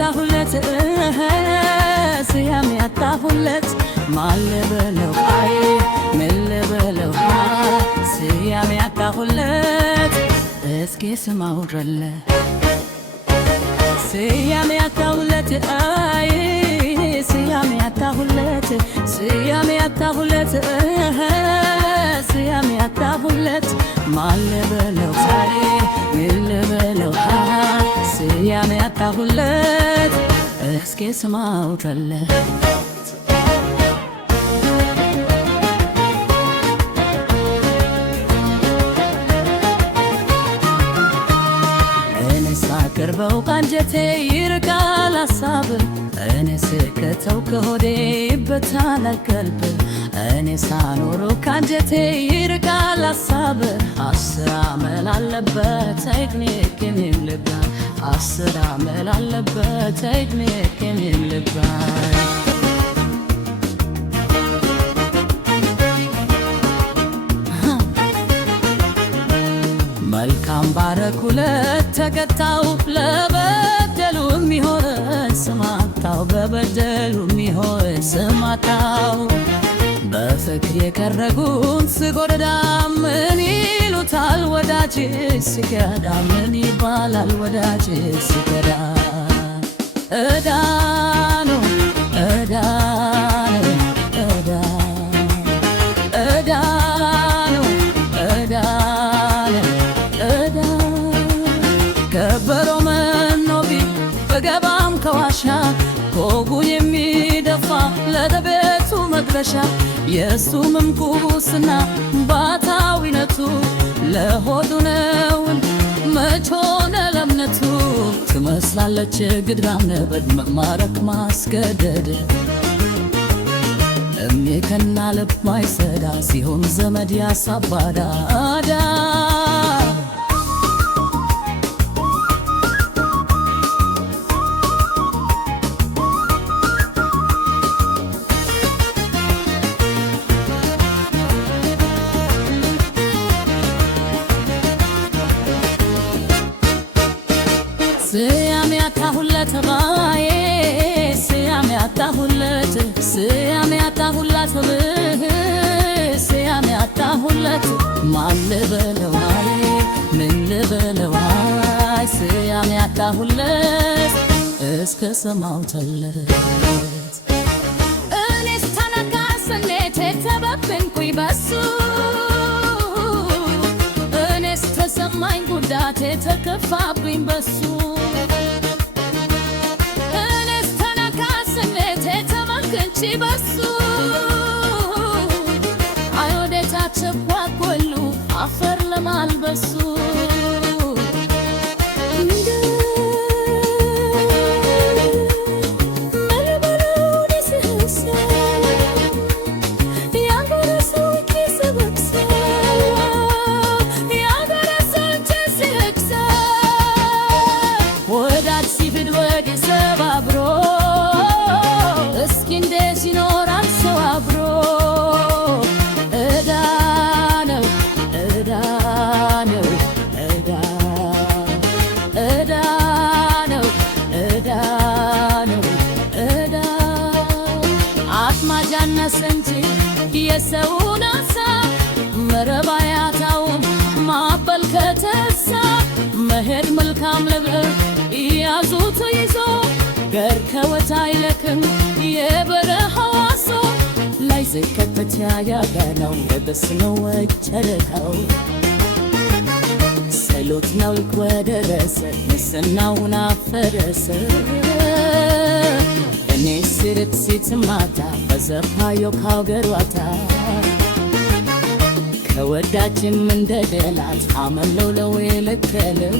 ያጣሁለት ስያሜ ያጣሁለት ማን ልበለው አይ ምን ልበለው ስያሜ ያጣሁለት እስኪ ስማውረለ ስያሜ ያጣሁለት አይ ስያሜ ያጣሁለት ስያሜ ያጣሁለት ስያሜ ያጣሁለት ማን ልበለው አይ ምን ልበለው ስያሜ ያጣሁለት እስኪ ስማውረለ ቅርበው ካንጀቴ ይርቃል ሐሳብ እኔ ስከተው ከሆዴ ይበታል ቀልብ እኔ ሳኖረው ካንጀቴ ይርቃል ሐሳብ አስር አመል አለበት ቴክኒክ የሚልባ አስር አመል አለበት ቴክኒክ የሚልባ መልካም ባረኩለት ተቀጣው ለበደሉ የሚሆን ስማታው በበደሉ የሚሆን ስማታው በፍቅር የቀረጉን ስጎደዳ ምን ይሉታል ወዳጅ ሲከዳ ምን ይባላል ወዳጅ ሲከዳ እዳኑ እዳኑ እዳኑ ከበሮ መኖቢ በገባም ከዋሻ ኮጉ የሚደፋ ለደቤቱ መድረሻ የእሱ ምንኩስና ባታዊነቱ ለሆዱ ነውን መቾነ ለምነቱ ትመስላለች ግድራም ነበድ መማረክ ማስገደድ እሜከና ልብ ማይሰዳ ሲሆን ዘመድ ያሳባዳ አዳ ስያሜ ያጣሁለት ባዬ ስያሜ ያጣሁለት ስያሜ ያጣሁለት ስያሜ ያጣሁለት ማን ልበለው አይ ምን ልበለው አይ ስያሜ ያጣሁለት እስከ ሰማው ተለት እኔስ ተነካስኔቴ ተበብንኩኝ በሱ እኔስ ተሰማኝ ጉዳቴ ተከፋብኝ በሱ በሱ አይወደታቸው ጓጎሉ አፈር ለማልበሱ ወዳጅ ሲፍድ ወዲ ሰባብሮ ሲኖራል ሰው አብሮ እዳነው እዳነው እዳነው እዳነው እዳ አጥማጃነስ እንጂ የሰውን ሐሳብ መረባያታውን ማበል ከተሳ መሄድ መልካም ልብር ያዙት ይዞ ገር ከወታ ይለክም የበረሃው አሶ ላይ ዘከተት ያያገነው የበስነው ወጨረካው ሰሎት ነው ወደረሰ ንስናውን አፈረሰ እኔ ሲርት ሲትማታ በዘፋዮ ካገሯታ ከወዳጅም እንደደላት አመለው ለው የለከለው